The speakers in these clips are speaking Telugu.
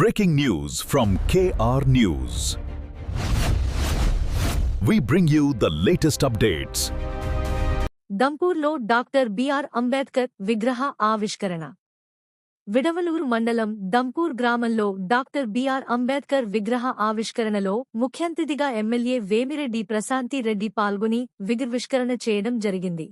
Breaking news from KR News. We bring you the latest updates. దంపూర్లో డాక్టర్ బిఆర్ అంబేద్కర్ విగ్రహ ఆవిష్కరణ. విడవలూరు మండలం దంపూర్ గ్రామంలో డాక్టర్ బిఆర్ అంబేద్కర్ విగ్రహ ఆవిష్కరణలో ముఖ్యాతిథిగా ఎమ్మెల్యే వేమిరెడ్డి ప్రశాంతి రెడ్డి పాల్గొని విగ్రహావిష్కరణ చేయడం జరిగింది.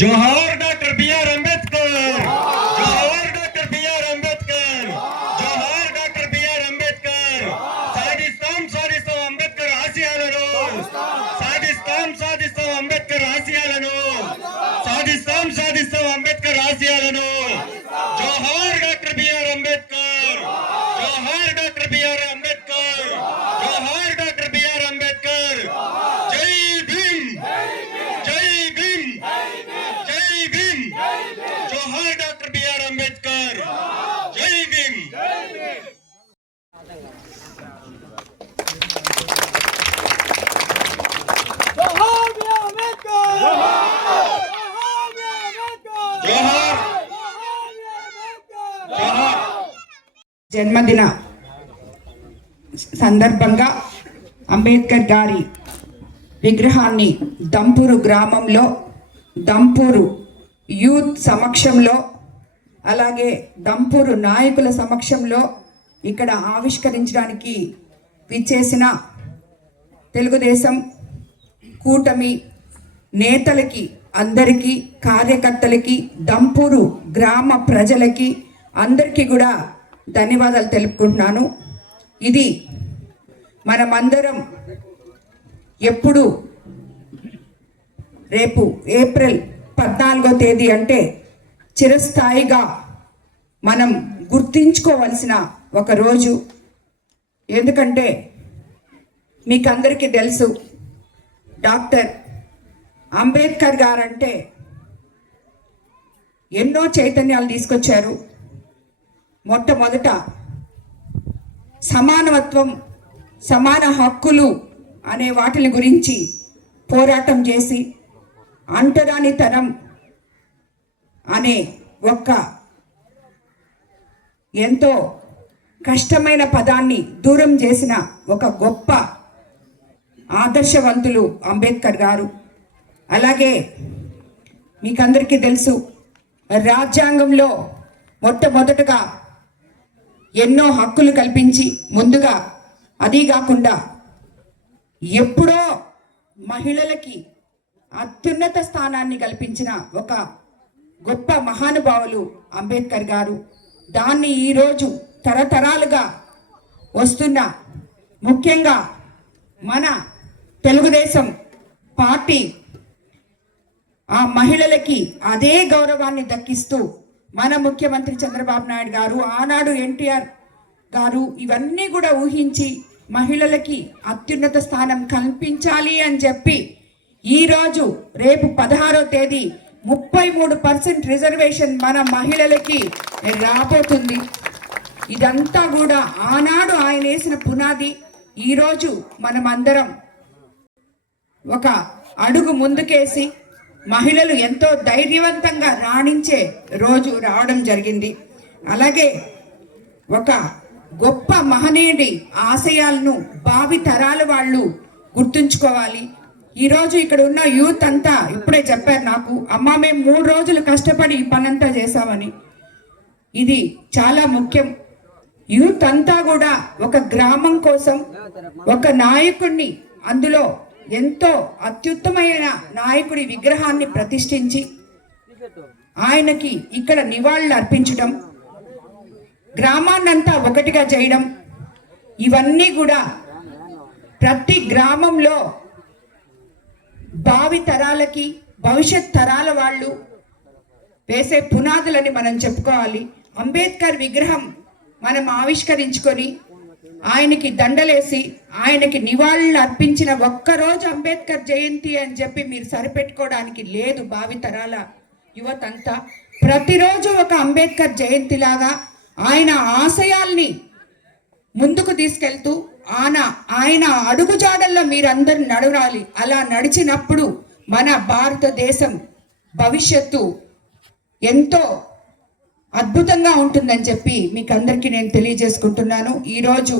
जोहार डॉक्टर बीआर अंबेडकर, जोहार डॉक्टर बीआर अंबेडकर, जोहार डॉक्टर बीआर अंबेडकर. సాధిస్తాం అంబేద్కర్ ఆశయాలను, సాధిస్తాం అంబేద్కర్ ఆశయాలను, సాధిస్తాం అంబేద్కర్ ఆశయాలను. జోహార్ డాక్టర్ బిఆర్ అంబేద్కర్, జోహార్ డాక్టర్ బిఆర్ అంబేద్కర్, జోహార్ డాక్టర్ బిఆర్ అంబేద్కర్. జై భీమ్, జై భీమ్, జై భీమ్. జోహార్ డాక్టర్ బిఆర్ అంబేద్కర్, జై భీమ్. జన్మదిన సందర్భంగా అంబేద్కర్ గారి విగ్రహాన్ని దంపూరు గ్రామంలో దంపూరు యూత్ సమక్షంలో అలాగే దంపూరు నాయకుల సమక్షంలో ఇక్కడ ఆవిష్కరించడానికి విచ్చేసిన తెలుగుదేశం కూటమి నేతలకి అందరికీ కార్యకర్తలకి దంపూరు గ్రామ ప్రజలకి అందరికీ కూడా ధన్యవాదాలు తెలుపుకుంటున్నాను. ఇది మనమందరం ఎప్పుడు రేపు ఏప్రిల్ 14వ తేదీ అంటే చిరస్థాయిగా మనం గుర్తించుకోవలసిన ఒక రోజు. ఎందుకంటే మీకు అందరికీ తెలుసు డాక్టర్ అంబేద్కర్ గారంటే ఎన్నో చైతన్యాలు తీసుకొచ్చారు. మొట్టమొదట సమానత్వం, సమాన హక్కులు అనే వాటిని గురించి పోరాటం చేసి అంటరానితనం అనే ఒక్క ఎంతో కష్టమైన పదాన్ని దూరం చేసిన ఒక గొప్ప ఆదర్శవంతులు అంబేద్కర్ గారు. అలాగే మీకందరికీ తెలుసు రాజ్యాంగంలో మొట్టమొదటగా ఎన్నో హక్కులు కల్పించి ముందుగా అదీ కాకుండా ఎప్పుడో మహిళలకి అత్యున్నత స్థానాన్ని కల్పించిన ఒక గొప్ప మహానుభావులు అంబేద్కర్ గారు. దాన్ని ఈరోజు తరతరాలుగా వస్తున్న ముఖ్యంగా మన తెలుగుదేశం పార్టీ ఆ మహిళలకి అదే గౌరవాన్ని దక్కిస్తూ మన ముఖ్యమంత్రి చంద్రబాబు నాయుడు గారు, ఆనాడు ఎన్టీఆర్ గారు ఇవన్నీ కూడా ఊహించి మహిళలకి అత్యున్నత స్థానం కల్పించాలి అని చెప్పి ఈరోజు రేపు 16వ తేదీ 33% రిజర్వేషన్ మన మహిళలకి రాబోతుంది. ఇదంతా కూడా ఆనాడు ఆయన వేసిన పునాది. ఈరోజు మనమందరం ఒక అడుగు ముందుకేసి మహిళలు ఎంతో ధైర్యవంతంగా రాణించే రోజు రావడం జరిగింది. అలాగే ఒక గొప్ప మహనీయుడి ఆశయాలను భావి తరాల వాళ్ళు గుర్తుంచుకోవాలి. ఈరోజు ఇక్కడ ఉన్న యూత్ అంతా ఇప్పుడే చెప్పారు నాకు, అమ్మ మేము 3 రోజులు కష్టపడి ఈ పనంతా చేశామని. ఇది చాలా ముఖ్యం. యూత్ అంతా కూడా ఒక గ్రామం కోసం ఒక నాయకుడిని, అందులో ఎంతో అత్యుత్తమైన నాయకుడి విగ్రహాన్ని ప్రతిష్ఠించి ఆయనకి ఇక్కడ నివాళులు అర్పించడం, గ్రామాన్నంతా ఒకటిగా చేయడం, ఇవన్నీ కూడా ప్రతి గ్రామంలో భావి తరాలకి భవిష్యత్ తరాల వాళ్ళు వేసే పునాదులని మనం చెప్పుకోవాలి. అంబేద్కర్ విగ్రహం మనం ఆవిష్కరించుకొని ఆయనకి దండలేసి ఆయనకి నివాళులు అర్పించిన ఒక్కరోజు అంబేద్కర్ జయంతి అని చెప్పి మీరు సరిపెట్టుకోవడానికి లేదు. భావితరాల యువతంతా ప్రతిరోజు ఒక అంబేద్కర్ జయంతిలాగా ఆయన ఆశయాల్ని ముందుకు తీసుకెళ్తూ ఆయన అడుగుజాడల్లో మీరందరూ నడవాలి. అలా నడిచినప్పుడు మన భారతదేశం భవిష్యత్తు ఎంతో అద్భుతంగా ఉంటుందని చెప్పి మీకు అందరికీ నేను తెలియజేసుకుంటున్నాను. ఈరోజు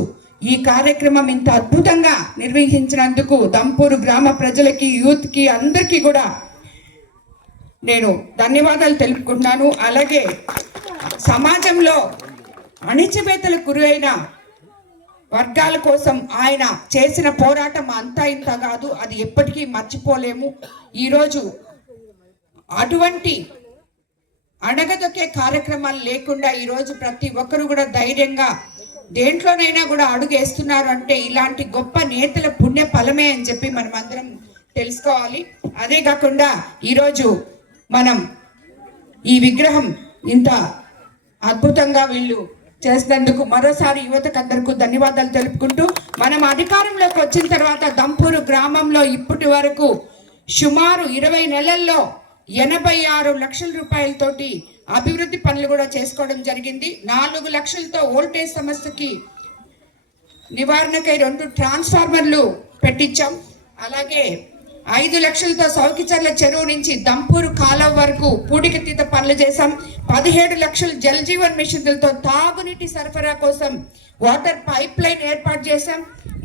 ఈ కార్యక్రమం ఇంత అద్భుతంగా నిర్వహించినందుకు దంపూరు గ్రామ ప్రజలకి, యూత్కి అందరికీ కూడా నేను ధన్యవాదాలు తెలుపుకుంటున్నాను. అలాగే సమాజంలో అణిచివేతలకు గురైన వర్గాల కోసం ఆయన చేసిన పోరాటం అంతా ఇంత కాదు, అది ఎప్పటికీ మర్చిపోలేము. ఈరోజు అటువంటి అడగదొక్కే కార్యక్రమాలు లేకుండా ఈరోజు ప్రతి ఒక్కరు కూడా ధైర్యంగా దేంట్లోనైనా కూడా అడుగేస్తున్నారు అంటే ఇలాంటి గొప్ప నేతల పుణ్య ఫలమే అని చెప్పి మనం అందరం తెలుసుకోవాలి. అదే కాకుండా ఈరోజు మనం ఈ విగ్రహం ఇంత అద్భుతంగా వీళ్ళు చేసినందుకు మరోసారి యువతకు అందరికీ ధన్యవాదాలు తెలుపుకుంటూ, మనం అధికారంలోకి వచ్చిన తర్వాత దంపూరు గ్రామంలో ఇప్పటి వరకు సుమారు 20 నెలల్లో 86 లక్షల రూపాయలతోటి అభివృద్ధి పనులు కూడా చేసుకోవడం జరిగింది. 4 లక్షలతో వోల్టేజ్ సమస్యకి నివారణకై 2 ట్రాన్స్ఫార్మర్లు పెట్టించాం. అలాగే 5 లక్షలతో సౌకిచర్ల చెరువు నుంచి దంపూరు కాలువ వరకు పూడికతీత పనులు చేశాం. 17 లక్షలు జల్ జీవన్ మిషన్లతో తాగునీటి సరఫరా కోసం వాటర్ పైప్ లైన్ ఏర్పాటు చేశాం.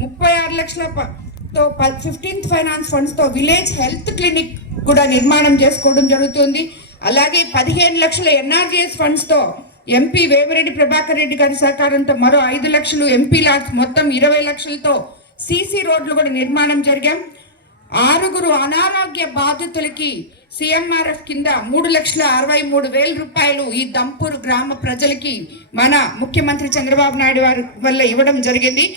36 లక్షలతో 15th ఫైనాన్స్ ఫండ్స్ తో విలేజ్ హెల్త్ క్లినిక్ కూడా నిర్మాణం చేసుకోవడం జరుగుతుంది. అలాగే 15 లక్షల ఎన్ఆర్జీఎస్ ఫండ్స్ తో ఎంపీ వేమిరెడ్డి ప్రభాకర్ రెడ్డి గారి సహకారంతో మరో 5 లక్షలు, ఎంపీ లాట్స్ మొత్తం 20 లక్షలతో సీసీ రోడ్లు కూడా నిర్మాణం జరిగాం. 6 అనారోగ్య బాధితులకి సిఎంఆర్ఎఫ్ కింద 3,63,000 రూపాయలు ఈ దంపూరు గ్రామ ప్రజలకి మన ముఖ్యమంత్రి చంద్రబాబు నాయుడు వారి వల్ల ఇవ్వడం జరిగింది.